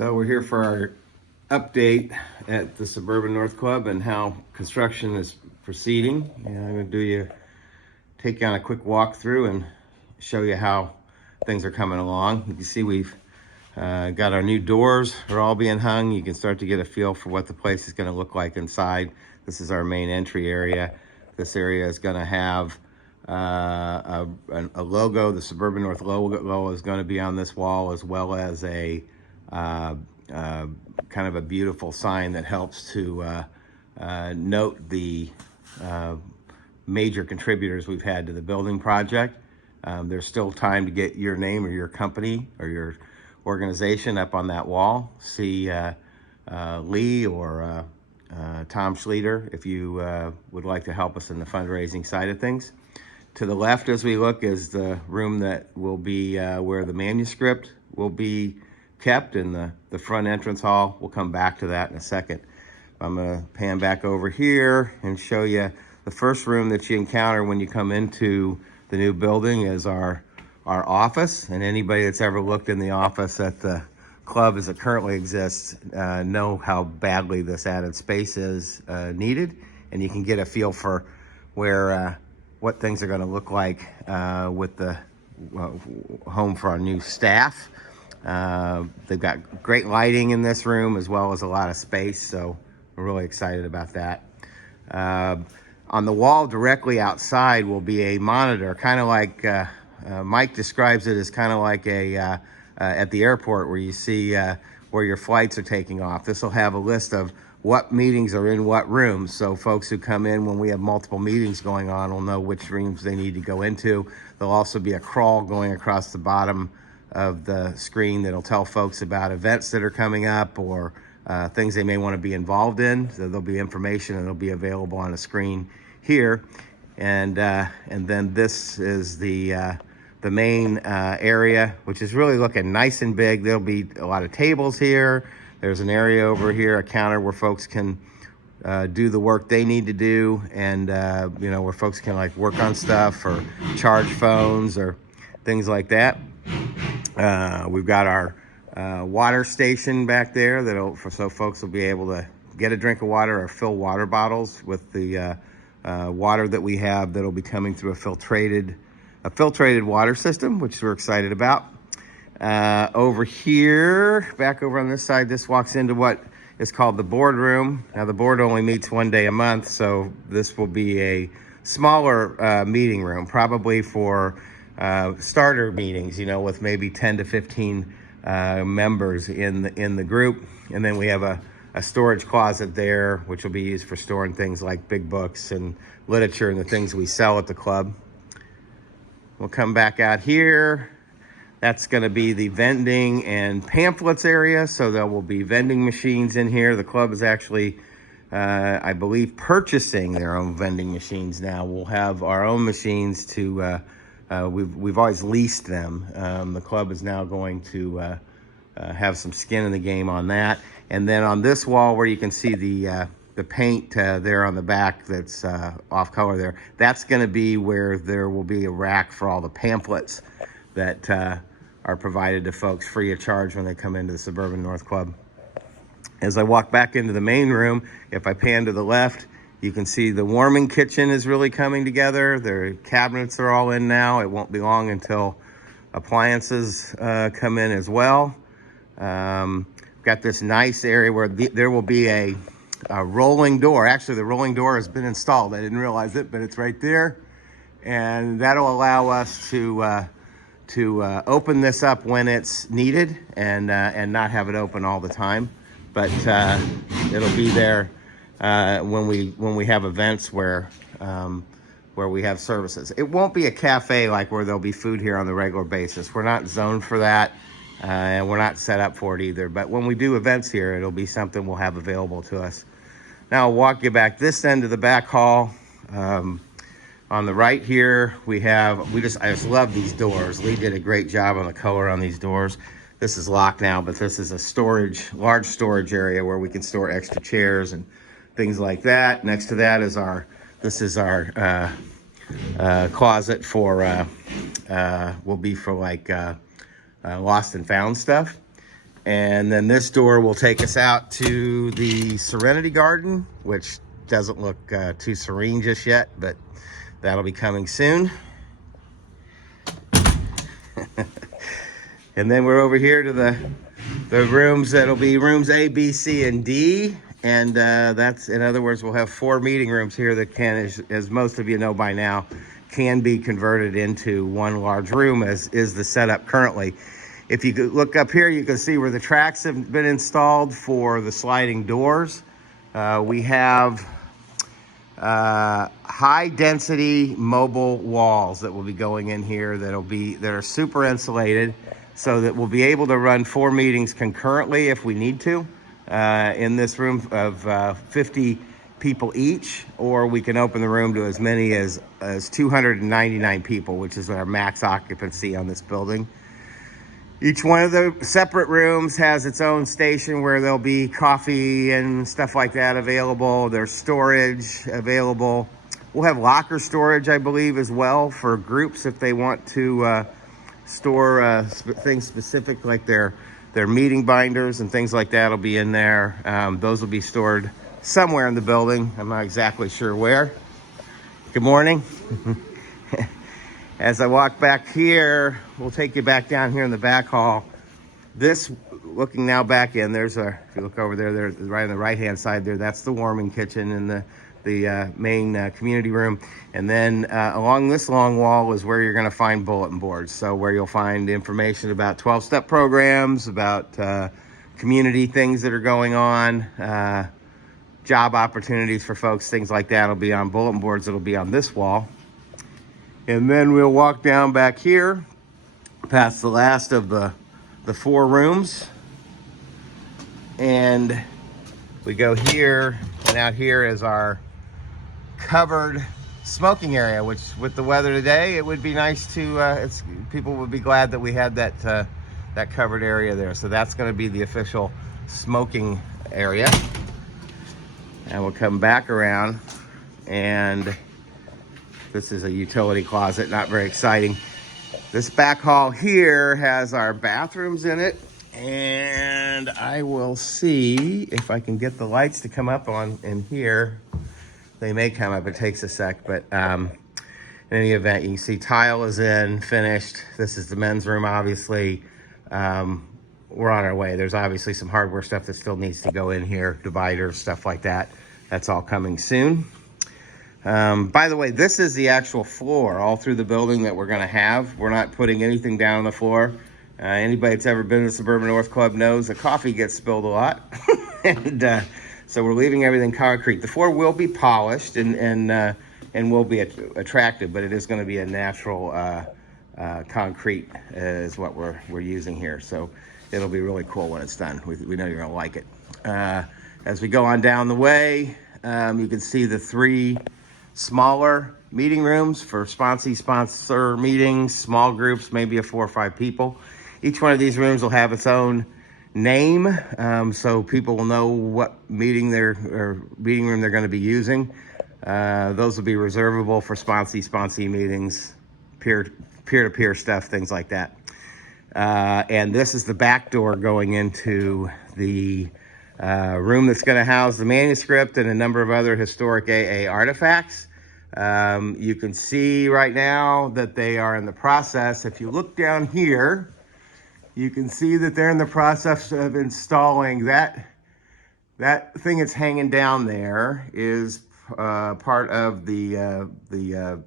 So we're here for our update at the Suburban North Club and how construction is proceeding. And I'm going to take you on a quick walkthrough and show you how things are coming along. You can see we've got our new doors are all being hung. You can start to get a feel for what the place is going to look like inside. This is our main entry area. This area is going to have a logo. The Suburban North logo is going to be on this wall, as well as a kind of a beautiful sign that helps to note the major contributors we've had to the building project. There's still time to get your name or your company or your organization up on that wall. See Lee or Tom Schleter if you would like to help us in the fundraising side of things. To the left as we look is the room that will be where the manuscript will be kept in the front entrance hall. We'll come back to that in a second. I'm gonna pan back over here and show you the first room that you encounter when you come into the new building is our office. And anybody that's ever looked in the office at the club as it currently exists know how badly this added space is needed. And you can get a feel for where what things are gonna look like with the home for our new staff. They've got great lighting in this room as well as a lot of space, so we're really excited about that. On the wall directly outside will be a monitor, kind of like Mike describes it as kind of like a at the airport where you see where your flights are taking off. This will have a list of what meetings are in what rooms, so folks who come in when we have multiple meetings going on will know which rooms they need to go into. There'll also be a crawl going across the bottom of the screen that'll tell folks about events that are coming up or things they may want to be involved in. So there'll be information and it'll be available on a screen here. And then this is the main area, which is really looking nice and big. There'll be a lot of tables here. There's an area over here, a counter where folks can do the work they need to do, and you know, where folks can like work on stuff or charge phones or things like that. We've got our water station back there so folks will be able to get a drink of water or fill water bottles with the water that we have that'll be coming through a filtrated water system, which we're excited about. Over here, back over on this side, this walks into what is called the boardroom. Now the board only meets one day a month, so this will be a smaller meeting room, probably for starter meetings, you know, with maybe 10 to 15 members in the group. And then we have a storage closet there, which will be used for storing things like big books and literature and the things we sell at the club. We'll come back out here. That's going to be the vending and pamphlets area. So there will be vending machines in here. The club is actually, I believe, purchasing their own vending machines now. We'll have our own machines to we've always leased them. The club is now going to have some skin in the game on that. And then on this wall where you can see the paint there on the back that's off color there, that's going to be where there will be a rack for all the pamphlets that are provided to folks free of charge when they come into the Suburban North Club. As I walk back into the main room, if I pan to the left, you can see the warming kitchen is really coming together. Their cabinets are all in now. It won't be long until appliances come in as well. Got this nice area where there will be a rolling door. Actually, the rolling door has been installed. I didn't realize it, but it's right there. And that'll allow us to open this up when it's needed and not have it open all the time. But it'll be there when we have events where we have services. It won't be a cafe like where there'll be food here on the regular basis. We're not zoned for that, and we're not set up for it either. But when we do events here, it'll be something we'll have available to us. Now I'll walk you back this end of the back hall. On the right here, I just love these doors. Lee did a great job on the color on these doors. This is locked now, but this is a large storage area where we can store extra chairs and things like that. Next to that is our closet for will be for like lost and found stuff. And then this door will take us out to the Serenity Garden, which doesn't look too serene just yet, but that'll be coming soon. And then we're over here to the rooms that'll be rooms A, B, C, and D. And that's, in other words, we'll have 4 meeting rooms here that can, as most of you know by now, can be converted into one large room, as is the setup currently. If you could look up here, you can see where the tracks have been installed for the sliding doors. We have high density mobile walls that will be going in here that are super insulated, so that we'll be able to run 4 meetings concurrently if we need to in this room of 50 people each, or we can open the room to as many as 299 people, which is our max occupancy on this building. Each one of the separate rooms has its own station where there'll be coffee and stuff like that available. There's storage available. We'll have locker storage, I believe, as well for groups if they want to store things specific, like their meeting binders and things like that will be in there. Those will be stored somewhere in the building. I'm not exactly sure where. Good morning. As I walk back here, we'll take you back down here in the back hall. This, looking now back in, if you look over there, right on the right-hand side there, that's the warming kitchen and the main community room. And then along this long wall is where you're gonna find bulletin boards. So where you'll find information about 12-step programs, about community things that are going on, job opportunities for folks, things like that will be on bulletin boards that'll be on this wall. And then we'll walk down back here, past the last of the 4 rooms. And we go here, and out here is our covered smoking area, which with the weather today, it would be nice to, people would be glad that we had that covered area there. So that's gonna be the official smoking area. And we'll come back around, and this is a utility closet, not very exciting. This back hall here has our bathrooms in it, and I will see if I can get the lights to come up in here. They may come up, it takes a sec, but in any event, you can see tile is in, finished. This is the men's room, obviously. We're on our way. There's obviously some hardware stuff that still needs to go in here, dividers, stuff like that. That's all coming soon. By the way, this is the actual floor all through the building that we're gonna have. We're not putting anything down on the floor. Anybody that's ever been to the Suburban North Club knows that coffee gets spilled a lot. And so we're leaving everything concrete. The floor will be polished and will be attractive, but it is gonna be a natural concrete is what we're using here. So it'll be really cool when it's done. We know you're gonna like it. As we go on down the way, you can see the 3 smaller meeting rooms for sponsor meetings, small groups, maybe of 4 or 5 people. Each one of these rooms will have its own name, so people will know what meeting room they're going to be using. Those will be reservable for sponsee meetings, peer-to-peer stuff, things like that. And this is the back door going into the room that's going to house the manuscript and a number of other historic AA artifacts. You can see right now that they are in the process. If you look down here, you can see that they're in the process of installing that thing that's hanging down there is part of the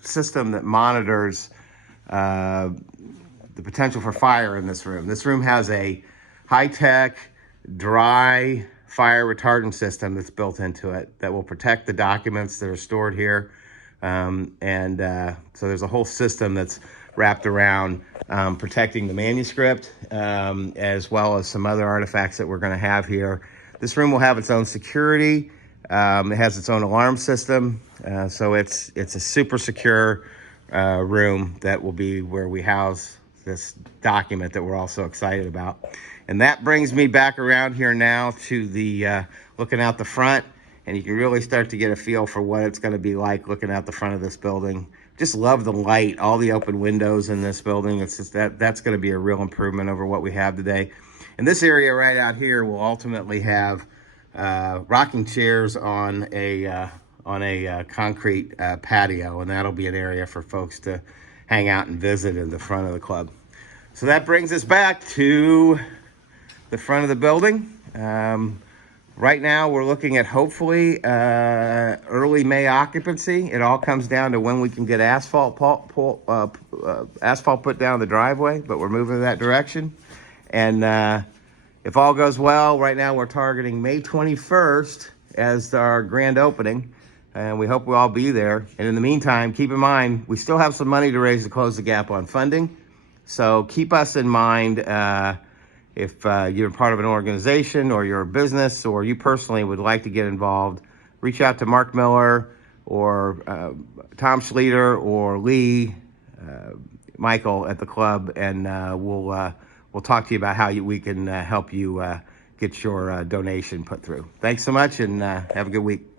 system that monitors the potential for fire in this room. This room has a high-tech, dry fire retardant system that's built into it that will protect the documents that are stored here. So there's a whole system that's wrapped around protecting the manuscript, as well as some other artifacts that we're going to have here. This room will have its own security. It has its own alarm system. So it's a super secure room that will be where we house this document that we're all so excited about. And that brings me back around here now to the looking out the front, and you can really start to get a feel for what it's going to be like looking out the front of this building. Just love the light, all the open windows in this building. It's just that's going to be a real improvement over what we have today. And this area right out here will ultimately have rocking chairs on a concrete patio, and that'll be an area for folks to hang out and visit in the front of the club. So that brings us back to the front of the building. Right now, we're looking at hopefully early May occupancy. It all comes down to when we can get asphalt put down the driveway, but we're moving in that direction. And if all goes well, right now we're targeting May 21st as our grand opening, and we hope we'll all be there. And in the meantime, keep in mind, we still have some money to raise to close the gap on funding. So keep us in mind if you're part of an organization or you're a business or you personally would like to get involved. Reach out to Mark Miller or Tom Schleter or Lee, Michael at the club, and we'll talk to you about how we can help you get your donation put through. Thanks so much, and have a good week.